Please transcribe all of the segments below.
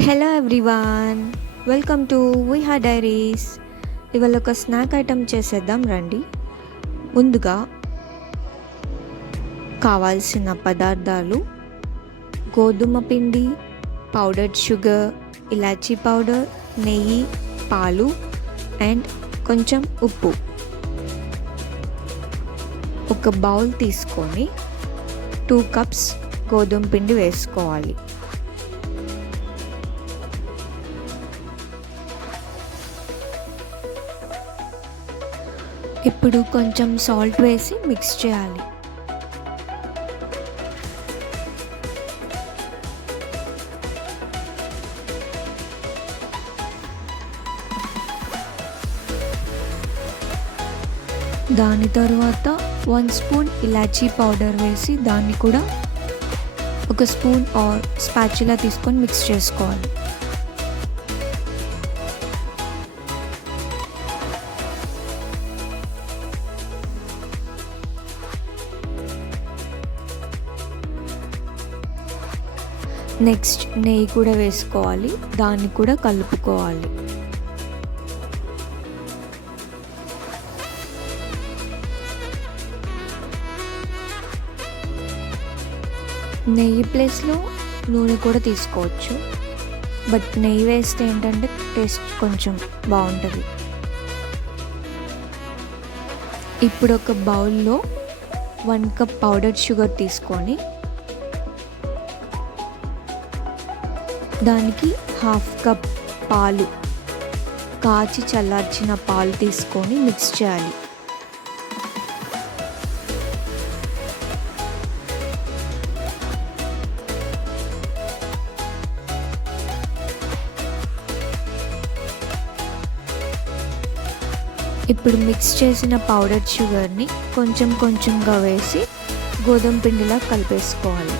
Hello everyone, welcome to Viha diaries. ఇవాళ ఒక snack item చేసేద్దాం రండి. ముందుగా కావాల్సిన పదార్థాలు: గోధుమ పిండి, పౌడర్డ్ షుగర్, ఇలాచీ పౌడర్, నెయ్యి, పాలు అండ్ కొంచెం ఉప్పు. ఒక బౌల్ తీసుకొని 2 కప్స్ గోధుమ పిండి వేసుకోవాలి. ఇప్పుడు కొంచెం సాల్ట్ వేసి మిక్స్ చేయాలి. దాని తర్వాత 1 స్పూన్ ఇలాచీ పౌడర్ వేసి దాన్ని కూడా ఒక స్పూన్ ఆర్ స్పాచులా తీసుకొని మిక్స్ చేసుకోవాలి. నెక్స్ట్ నెయ్యి కూడా వేసుకోవాలి, దాన్ని కూడా కలుపుకోవాలి. నెయ్యి ప్లేస్లో నూనె కూడా తీసుకోవచ్చు, బట్ నెయ్యి వేస్తే ఏంటంటే టేస్ట్ కొంచెం బాగుంటుంది. ఇప్పుడు ఒక బౌల్లో 1 కప్ పౌడర్డ్ షుగర్ తీసుకొని దానికి 1/2 కప్ పాలు, కాచి చల్లార్చిన పాలు తీసుకొని మిక్స్ చేయాలి. ఇప్పుడు మిక్స్ చేసిన పౌడర్ షుగర్ని కొంచెం కొంచెంగా వేసి గోధుమ పిండిలా కలిపేసుకోవాలి.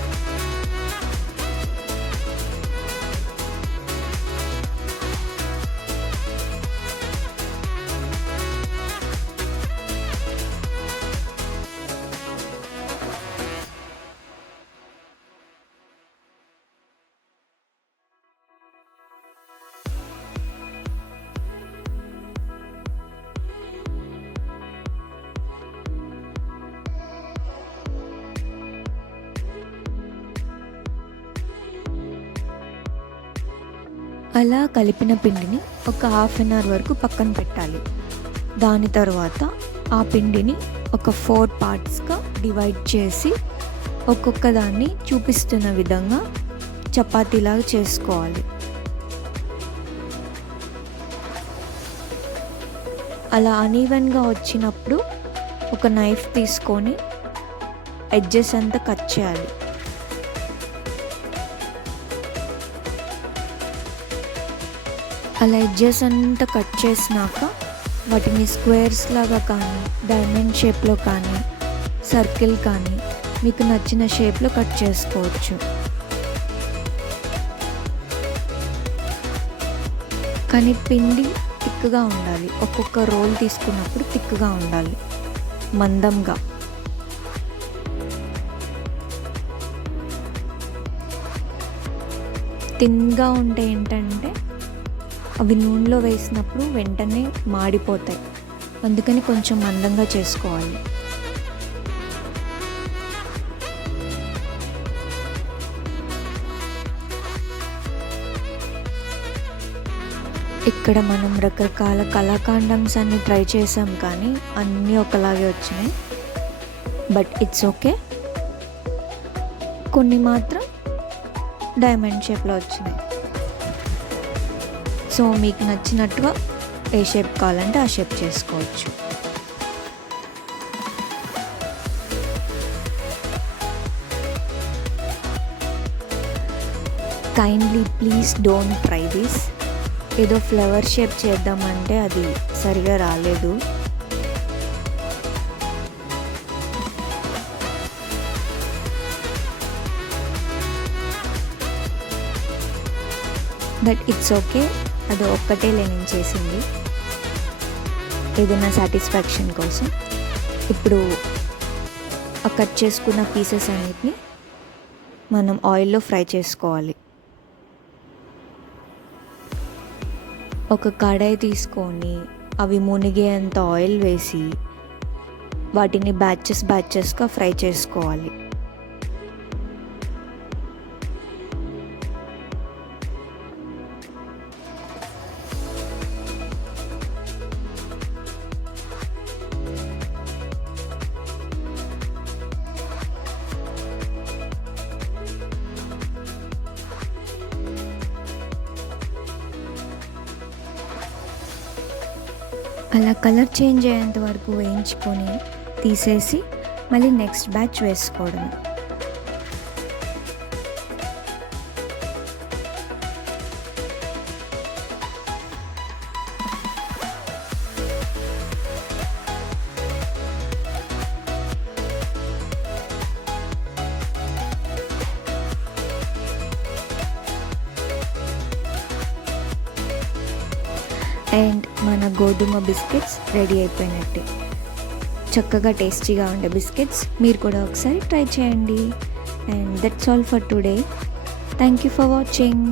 అలా కలిపిన పిండిని ఒక 1/2 అవర్ వరకు పక్కన పెట్టాలి. దాని తర్వాత ఆ పిండిని ఒక 4 పార్ట్స్గా డివైడ్ చేసి ఒక్కొక్క దాన్ని చూపిస్తున్న విధంగా చపాతీలాగా చేసుకోవాలి. అలా అనీవెన్గా వచ్చినప్పుడు ఒక నైఫ్ తీసుకొని ఎడ్జెస్ అంతా కట్ చేయాలి. అలా ఎడ్జెస్ అంతా కట్ చేసినాక వాటిని స్క్వేర్స్ లాగా కానీ, డైమండ్ షేప్లో కానీ, సర్కిల్ కానీ మీకు నచ్చిన షేప్లో కట్ చేసుకోవచ్చు. కానీ పిండి థిక్గా ఉండాలి. ఒక్కొక్క రోల్ తీసుకున్నప్పుడు థిక్గా ఉండాలి, మందంగా. థిన్గా ఉంటే ఏంటంటే అవి నూనెలో వేసినప్పుడు వెంటనే మాడిపోతాయి, అందుకని కొంచెం మందంగా చేసుకోవాలి. ఇక్కడ మనం రకరకాల కళాఖండమ్స్ అన్ని ట్రై చేసాం, కానీ అన్నీ ఒకలాగే వచ్చినాయి. But it's okay. కొన్ని మాత్రం డైమండ్ షేప్లో వచ్చినాయి. సో మీకు నచ్చినట్టుగా ఏ షేప్ కావాలంటే ఆ షేప్ చేసుకోవచ్చు. Kindly please don't try this. ఏదో ఫ్లవర్ షేప్ చేద్దామంటే అది సరిగా రాలేదు. But it's okay. అది ఒక్కటే నేను చేసింది, ఏదైనా సాటిస్ఫాక్షన్ కోసం. ఇప్పుడు ఆ కట్ చేసుకున్న పీసెస్ అన్నిటిని మనం ఆయిల్లో ఫ్రై చేసుకోవాలి. ఒక కడాయి తీసుకొని అవి మునిగేంత ఆయిల్ వేసి వాటిని బ్యాచెస్గా ఫ్రై చేసుకోవాలి. అలా కలర్ చేంజ్ అయ్యేంత వరకు వేయించుకొని తీసేసి మళ్ళీ నెక్స్ట్ బ్యాచ్ వేసుకోవడం. అండ్ మన గోధుమ బిస్కెట్స్ రెడీ అయిపోయినట్టే. చక్కగా టేస్టీగా ఉండే బిస్కెట్స్ మీరు కూడా ఒకసారి ట్రై చేయండి. And that's all for today. Thank you for watching.